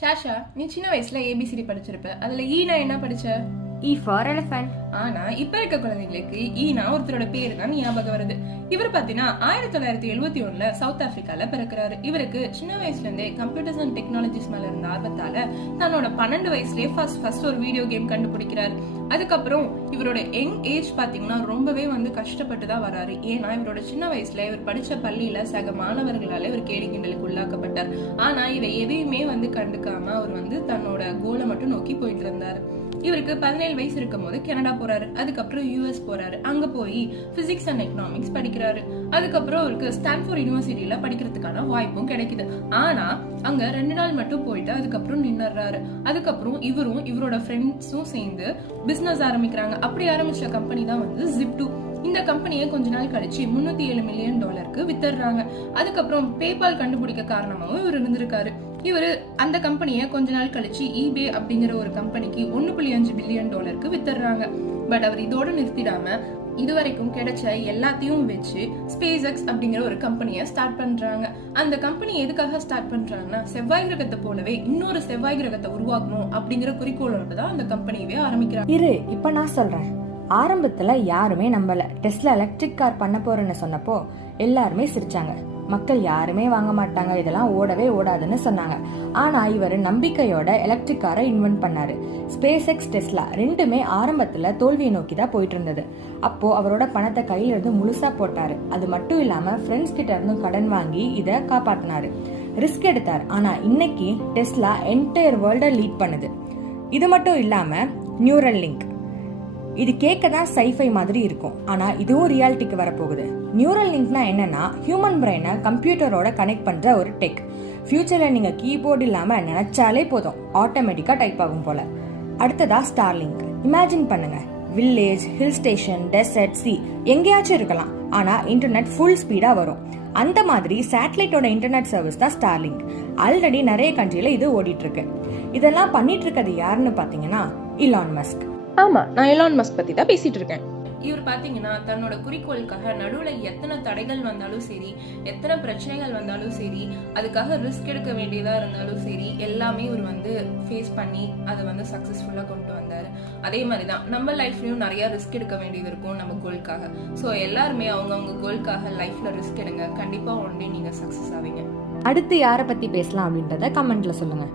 ஷாஷா, நீ சின்ன வயசுல ஏபிசிடி படிச்சிருப்ப. அதுல ஈனா என்ன படிச்ச? E for elephant. ஆனா இப்ப இருக்க குழந்தைங்களுக்கு ஈனா ஒருத்தரோட பேரு தான் ஞாபகம் வருது. இவர் பாத்தீங்கன்னா 1971 சவுத் ஆப்பிரிக்கால பிறக்கிறாரு. இவருக்கு சின்ன வயசுல இருந்தே கம்ப்யூட்டர்ஸ் அண்ட் டெக்னாலஜிஸ் மேல இருந்த ஆர்வத்தால தன்னோட 12 வயசுலயே ஃபர்ஸ்ட் ஒரு வீடியோ கேம் கண்டுபிடிக்கிறாரு. அதுக்கப்புறம் இவரோட யங் ஏஜ் பாத்தீங்கன்னா ரொம்பவே கஷ்டப்பட்டு தான் வராரு. ஏன்னா இவரோட சின்ன வயசுல இவர் படிச்ச பள்ளியில சக மாணவர்களால இவர் கேலி கிண்டலுக்கு உள்ளாக்கப்பட்டார். ஆனா இதை எதையுமே கண்டுக்காம அவர் தன்னோட கோலை மட்டும் நோக்கி போயிட்டு இருந்தாரு. இவருக்கு 17 வயசு இருக்கும் போது கனடா போறாரு. அதுக்கப்புறம் யூஎஸ் போறாரு. அங்க போய் பிசிக்ஸ் அண்ட் எக்கனாமிக்ஸ் படிக்கிறாரு. அதுக்கப்புறம் அவருக்கு ஸ்டான்ஃபோர்ட் யூனிவர்சிட்டியில படிக்கிறதுக்கான வாய்ப்பும் கிடைக்குது. ஆனா அங்க 2 நாள் மட்டும் போயிட்டு அதுக்கப்புறம் நின்னுறாரு. அதுக்கப்புறம் இவரும் இவரோட ஃப்ரெண்ட்ஸும் சேர்ந்து பிசினஸ் ஆரம்பிக்கிறாங்க. அப்படி ஆரம்பிச்ச கம்பெனி தான் Zip2. இந்த கம்பெனியை கொஞ்ச நாள் கழிச்சு $307 மில்லியன் வித்துடுறாங்க. அதுக்கப்புறம் பேபால் கண்டுபிடிக்க காரணமாகவும் இவர் இருந்திருக்காரு. இவரு அந்த கம்பெனியை கொஞ்ச நாள் கழிச்சு eBay அப்படிங்கிற ஒரு கம்பெனிக்கு $1.5 பில்லியன் வித்துடுறாங்க. பட் அவர் இதோட நிறுத்திடாம இதுவரைக்கும் கிடைச்ச எல்லாத்தையும் வச்சு SpaceX அப்படிங்கிற ஒரு கம்பெனியை ஸ்டார்ட் பண்றாங்க. அந்த கம்பெனி எதுக்காக ஸ்டார்ட் பண்றாங்கன்னா, செவ்வாய் கிரகத்தை போலவே இன்னொரு செவ்வாய் கிரகத்தை உருவாக்கணும் அப்படிங்கிற குறிக்கோளோட தான் அந்த கம்பெனியவே ஆரம்பிக்கிறாங்க. இப்ப நான் சொல்றேன். ஆரம்பத்துல யாருமே நம்பல. டெஸ்லா எலக்ட்ரிக் கார் பண்ண போறேன்னு சொன்னப்போ எல்லாருமே சிரிச்சாங்க. மக்கள் யாருமே வாங்க மாட்டாங்க, இதெல்லாம் ஓடவே ஓடாதுன்னு சொன்னாங்க. ஆனா இவர் நம்பிக்கையோட எலக்ட்ரிக் காரை இன்வென்ட் பண்ணாரு. SpaceX, டெஸ்லா ரெண்டுமே ஆரம்பத்துல தோல்வியை நோக்கி தான் போயிட்டு இருந்தது. அப்போ அவரோட பணத்தை கையில இருந்து முழுசா போட்டாரு. அது மட்டும் இல்லாம ஃப்ரெண்ட்ஸ் கிட்ட இருந்தும் கடன் வாங்கி இதை காப்பாத்தினாரு. ரிஸ்க் எடுத்தார். ஆனா இன்னைக்கு டெஸ்லா என்டையர் வேர்ல்ட லீட் பண்ணுது. இது மட்டும் இல்லாம நியூரல் லிங்க், இது கேட்க தான் சைஃபை மாதிரி இருக்கும். ஆனா இதுவும் ரியாலிட்டிக்கு வரப்போகுது. நியூரல் லிங்க்னா என்னன்னா, ஹியூமன் பிரெயினை கம்ப்யூட்டரோட கனெக்ட் பண்ற ஒரு டெக். ஃபியூச்சர்ல நீங்க கீபோர்டு இல்லாம நினைச்சாலே போதும், ஆட்டோமேட்டிக்கா டைப் ஆகும் போல. அடுத்ததா ஸ்டார்லிங்க். இமேஜின் பண்ணுங்க, வில்லேஜ், ஹில் ஸ்டேஷன், டெசர்ட், சி எங்கேயாச்சும் இருக்கலாம். ஆனா இன்டர்நெட் ஃபுல் ஸ்பீடா வரும். அந்த மாதிரி சேட்டலைட்டோட இன்டர்நெட் சர்வீஸ் தான் ஸ்டார்லிங்க். ஆல்ரெடி நிறைய கண்ட்ரில இது ஓடிட்டு இருக்கு. இதெல்லாம் பண்ணிட்டு இருக்கிறது யாருன்னு பாத்தீங்கன்னா இலான் மஸ்க். ஆமா, நான் எலான் மஸ்க் பத்தி தான் பேசிட்டு இருக்கேன். இவர் பாத்தீங்கன்னா தன்னோட குறிக்கோளுக்காக நடுவுல எத்தனை தடைகள் வந்தாலும் சரி, எத்தனை பிரச்சனைகள் வந்தாலும் சரி, அதுக்காக ரிஸ்க் எடுக்க வேண்டியதா இருந்தாலும் சரி, எல்லாமே இவர் ஃபேஸ் பண்ணி அதை சக்சஸ்ஃபுல்லா கொண்டு வந்தாரு. அதே மாதிரிதான் நம்ம லைஃப்லயும் நிறைய ரிஸ்க் எடுக்க வேண்டியது இருக்கும் நம்ம கோலுக்காக. ஸோ எல்லாருமே அவங்கவுங்க கோலுக்காக லைஃப்ல ரிஸ்க் எடுங்க. கண்டிப்பா ஒன் டே நீங்க சக்சஸ் ஆவீங்க. அடுத்து யாரை பத்தி பேசலாம் அப்படின்றத கமெண்ட்ல சொல்லுங்க.